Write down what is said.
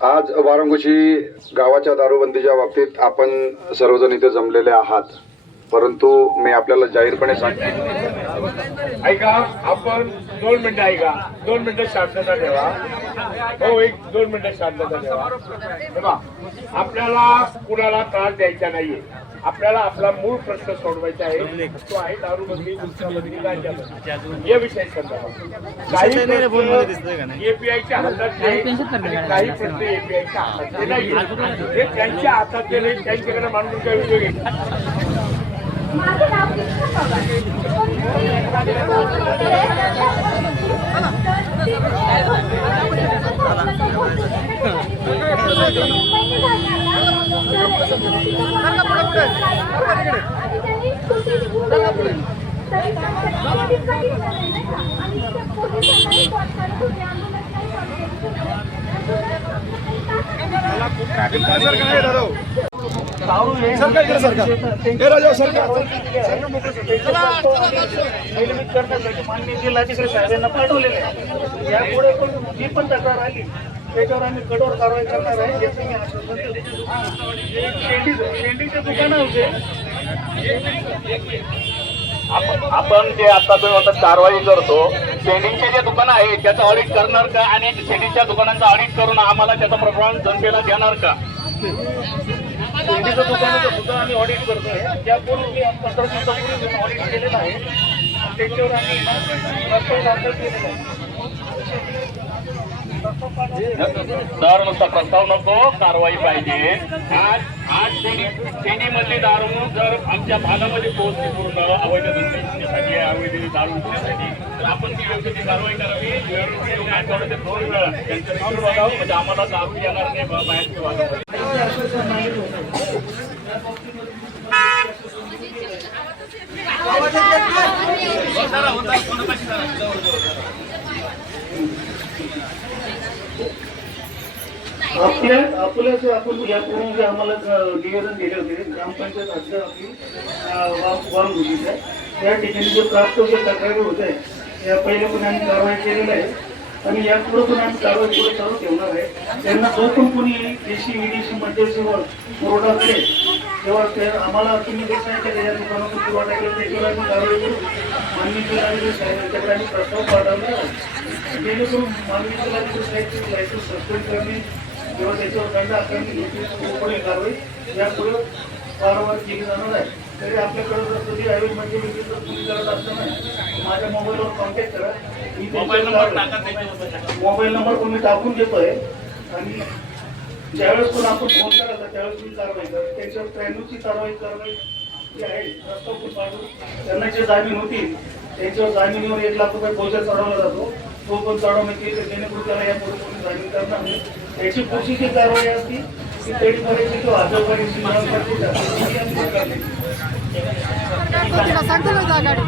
आज वारंगुशी गावाच्या दारूबंदीच्या बाबतीत आपण सर्वजण इथे जमलेले आहात. परंतु मी आपल्याला जाहीरपणे सांगतो. ऐका आपण दोन मिनिटं ऐका. दोन मिनिटं शांतता ठेवा. हो एक दोन मिनिटं शांतता ठेवा. आपल्याला कुणाला त्रास द्यायचा नाहीये. आपल्याला आपला मूळ प्रश्न सोडवायचा आहे. तो आहे दारूबंदी गुटखाबंदी गांजाबंदी या विषय संदर्भात. काही एपीआयच्या हातात नाही, काही प्रश्न एपीआयच्या हातात नाही. हे त्यांच्या हातात नाही त्यांच्याकडे माणूस काय उपयोग आहे? आणि निलंबित करण्यासाठी माननीय जिल्हाधिकारी साहेबांना पाठवलेले आहे. यापुढे पण जी पण तक्रार आली. त्याच्यावर आम्ही कठोर कारवाई करणार आहे याचं मी आश्वासन देतो. शेंडी शेंडीचे दुकानं होते आपण जे आता तुम्ही म्हणतात कारवाई करतो सेंडिंगचे जे दुकानं आहेत त्याचं ऑडिट करणार का? आणि सेंडिंगच्या दुकानांचं ऑडिट करून आम्हाला त्याचा प्रमाण जनतेला देणार का? शेंडीचं दुकानाचं सुद्धा आम्ही ऑडिट करतोय. त्यापूर्वी मी पंधरा दिवसापूर्वी ऑडिट केलेलं आहे त्याच्यावर आम्ही प्रस्ताव दाखल केलेला आहे. दर नुसता प्रस्ताव नको कारवाई पाहिजे. आज आज सेंडी मधली दारू जर आमच्या भागामध्ये पोहोचली पूर्ण अवैध धंद्यासाठी अवैध दारू विकण्यासाठी तर आपण ती योग्य ती कारवाई करावी. आठवड्याचे दोन वेळा बघावं म्हणजे आम्हाला दारू येणार नाही बा- बाहेरच्या भागामध्ये आपल्या आपल्या आपण यापूर्वी जे आम्हाला निवेदन दिले होते ग्रामपंचायत अध्यक्ष आपली वारंगुशीत होती त्या ठिकाणी जे प्राप्त जे तक्रारी होत आहे या पहिले पण आम्ही कारवाई केलेलं आहे. आणि यापुढे पण आम्ही कारवाई पुढे चालू ठेवणार आहे. त्यांना जो पण कोणी देशी विदेशी मध्यसेवा पुरवठा करेल तेव्हा ते आम्हाला तुम्ही जे सांगितलं या दुकानातून पुरवठा केला त्याच्यावर आम्ही कारवाई करू माननीय जिल्हाधिकारी साहेबांच्याकडे आम्ही प्रस्ताव आहोत जेणेकरून माननीय जिल्हाधिकारी साहेबची लायसन्स सस्पेंड करणे किंवा त्याच्यावर दंड आकारणी घेतली कारवाई यापुढे वारंवार केली जाणार आहे. तरी आपल्याकडे जर कधी आयुर्वेदमध्ये वेगळी जर तुम्ही करत असताना माझ्या मोबाईलवर कॉन्टॅक्ट करा. मी मोबाईल नंबर मोबाईल नंबर मी टाकून देतोय आणि ज्यावेळेस पण आपण फोन करायचा त्यावेळेस मी कारवाई कर त्यांच्यावर त्र्याण्णवची कारवाई कारवाई जी आहे पाठवू त्यांना जे जामीन होतील त्यांच्यावर जामिनीवर एक लाख रुपये बोजा चढवला जातो तो पण चढवण्यात येईल जेणेकरून त्याला यापुढे कोणी जामीन करणार नाही त्याची पुढची जी कारवाई असती ती पेढीपर्यंत किंवा हजारपर्यंत मिळवण्यासाठी जाते. ती आम्ही करणार. तिला सांगतो ना जा गाडी